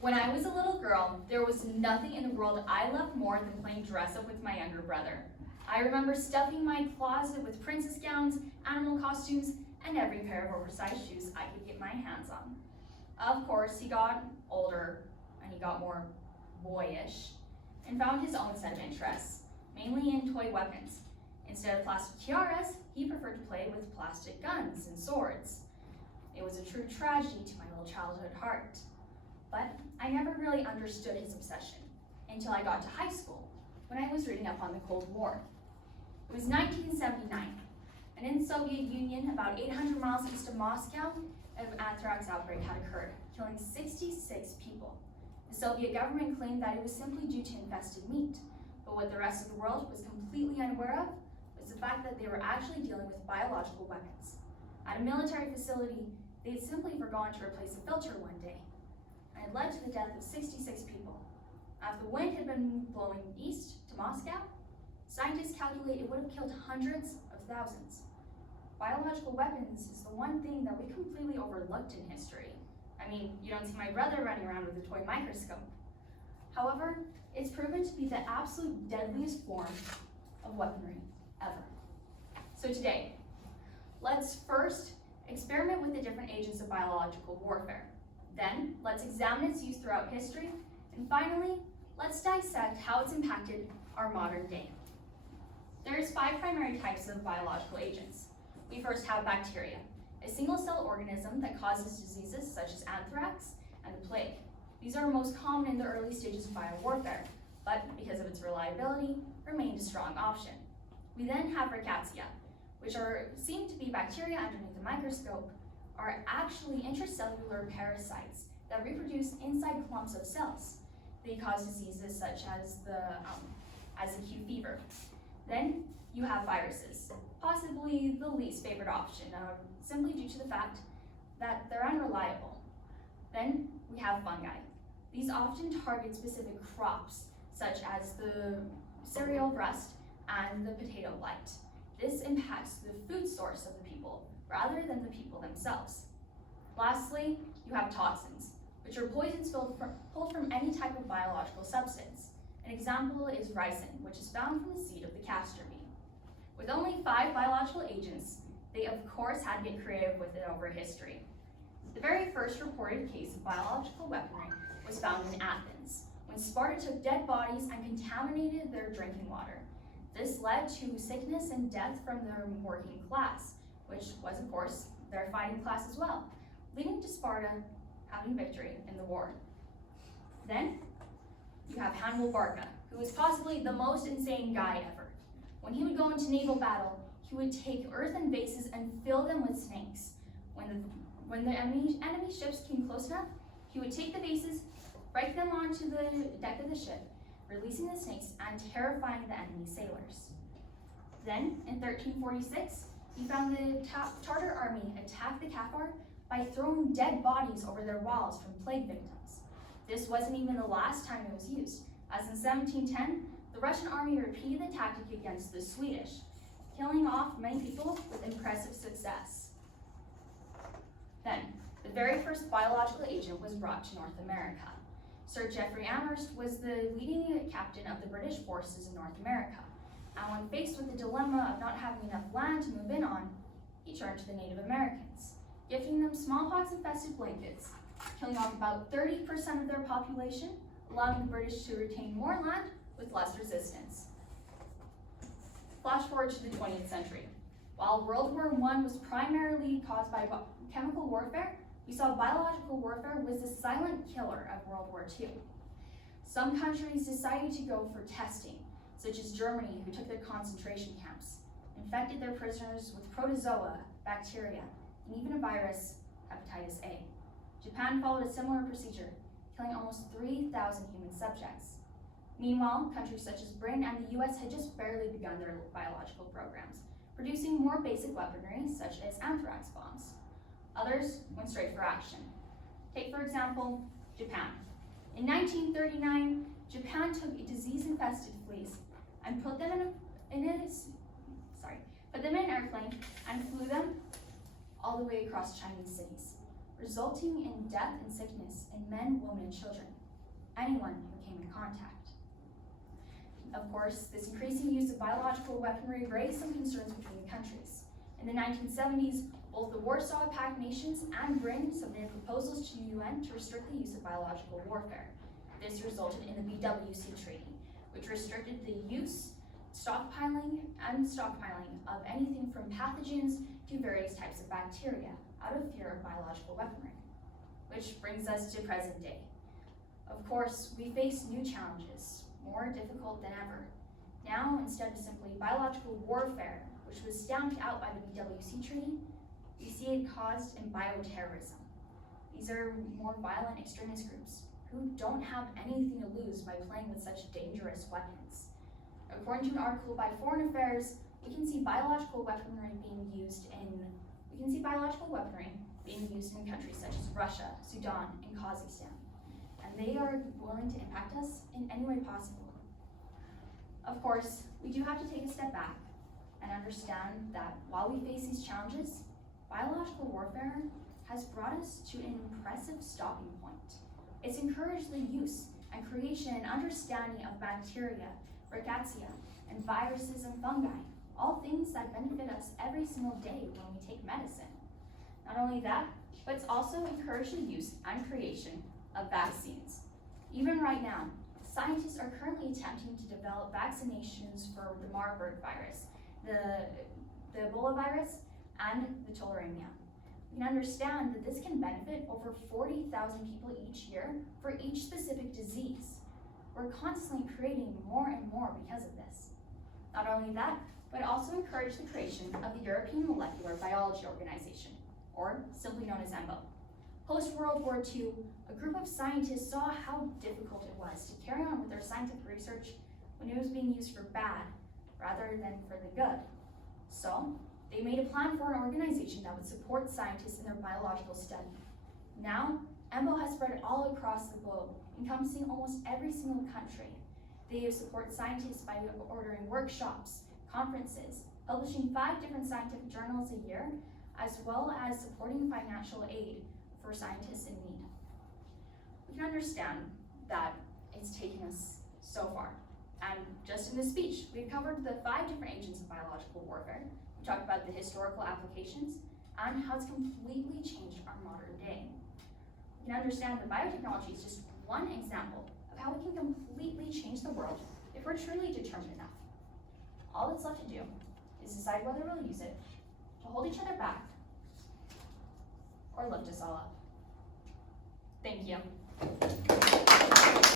When I was a little girl, there was nothing in the world I loved more than playing dress up with my younger brother. I remember stuffing my closet with princess gowns, animal costumes, and every pair of oversized shoes I could get my hands on. Of course, he got older and he got more boyish and found his own set of interests, mainly in toy weapons. Instead of plastic tiaras, he preferred to play with plastic guns and swords. It was a true tragedy to my little childhood heart. But I never really understood his obsession until I got to high school, when I was reading up on the Cold War. It was 1979, and in the Soviet Union, about 800 miles east of Moscow, an anthrax outbreak had occurred, killing 66 people. The Soviet government claimed that it was simply due to infested meat, but what the rest of the world was completely unaware of was the fact that they were actually dealing with biological weapons. At a military facility, they had simply forgotten to replace a filter one day, and it led to the death of 66 people. After the wind had been blowing east to Moscow, scientists calculate it would have killed hundreds of thousands. Biological weapons is the one thing that we completely overlooked in history. I mean, you don't see my brother running around with a toy microscope. However, it's proven to be the absolute deadliest form of weaponry ever. So today, let's first experiment with the different agents of biological warfare. Then, let's examine its use throughout history. And finally, let's dissect how it's impacted our modern day. There's 5 primary types of biological agents. We first have bacteria, a single-cell organism that causes diseases such as anthrax and the plague. These are most common in the early stages of biowarfare, but because of its reliability, remained a strong option. We then have rickettsia, which are seen to be bacteria underneath the microscope, are actually intracellular parasites that reproduce inside clumps of cells. They cause diseases such as acute fever. Then you have viruses, possibly the least favorite option, simply due to the fact that they're unreliable. Then we have fungi. These often target specific crops, such as the cereal rust and the potato blight. This impacts the food source of the people, rather than the people themselves. Lastly, you have toxins, which are poisons pulled from any type of biological substance. An example is ricin, which is found from the seed of the castor bean. With only 5 biological agents, they of course had to get creative with it over history. The very first reported case of biological weaponry was found in Athens, when Sparta took dead bodies and contaminated their drinking water. This led to sickness and death from their working class, which was of course their fighting class as well, leading to Sparta having victory in the war. Then you have Hannibal Barca, who was possibly the most insane guy ever. When he would go into naval battle, he would take earthen vases and fill them with snakes. When the enemy ships came close enough, he would take the vases, break them onto the deck of the ship, releasing the snakes and terrifying the enemy sailors. Then, in 1346, he found the Tartar army attack the Caffar by throwing dead bodies over their walls from plague victims. This wasn't even the last time it was used, as in 1710, the Russian army repeated the tactic against the Swedish, killing off many people with impressive success. Then, the very first biological agent was brought to North America. Sir Geoffrey Amherst was the leading captain of the British forces in North America, and when faced with the dilemma of not having enough land to move in on, he turned to the Native Americans, gifting them smallpox-infested blankets, killing off about 30% of their population, allowing the British to retain more land with less resistance. Flash forward to the 20th century. While World War I was primarily caused by chemical warfare, we saw biological warfare was the silent killer of World War II. Some countries decided to go for testing, such as Germany, who took their concentration camps, infected their prisoners with protozoa, bacteria, and even a virus, hepatitis A. Japan followed a similar procedure, killing almost 3,000 human subjects. Meanwhile, countries such as Britain and the US had just barely begun their biological programs, producing more basic weaponry, such as anthrax bombs. Others went straight for action. Take, for example, Japan. In 1939, Japan took disease-infested fleas and put them in an airplane and flew them all the way across Chinese cities, resulting in death and sickness in men, women, and children, anyone who came in contact. Of course, this increasing use of biological weaponry raised some concerns between the countries. In the 1970s, both the Warsaw Pact nations and Britain submitted proposals to the UN to restrict the use of biological warfare. This resulted in the BWC Treaty, which restricted the use, stockpiling of anything from pathogens to various types of bacteria out of fear of biological weaponry. Which brings us to present day. Of course, we face new challenges, more difficult than ever. Now, instead of simply biological warfare, which was stamped out by the BWC Treaty, we see it caused in bioterrorism. These are more violent extremist groups who don't have anything to lose by playing with such dangerous weapons. According to an article by Foreign Affairs, we can see biological weaponry being used in countries such as Russia, Sudan, and Kazakhstan. And they are willing to impact us in any way possible. Of course, we do have to take a step back and understand that while we face these challenges, biological warfare has brought us to an impressive stopping point. It's encouraged the use and creation and understanding of bacteria, rickettsia, and viruses and fungi, all things that benefit us every single day when we take medicine. Not only that, but it's also encouraged the use and creation of vaccines. Even right now, scientists are currently attempting to develop vaccinations for the Marburg virus, the Ebola virus, and the tularemia. We can understand that this can benefit over 40,000 people each year for each specific disease. We're constantly creating more and more because of this. Not only that, but also encourage the creation of the European Molecular Biology Organization, or simply known as EMBO. Post-World War II, a group of scientists saw how difficult it was to carry on with their scientific research when it was being used for bad rather than for the good. So, they made a plan for an organization that would support scientists in their biological study. Now, EMBO has spread all across the globe, encompassing almost every single country. They support scientists by ordering workshops, conferences, publishing 5 different scientific journals a year, as well as supporting financial aid for scientists in need. We can understand that it's taken us so far. And just in this speech, we've covered the 5 different agents of biological warfare. We talked about the historical applications and how it's completely changed our modern day. We can understand that biotechnology is just one example of how we can completely change the world if we're truly determined enough. All that's left to do is decide whether we'll use it to hold each other back or lift us all up. Thank you.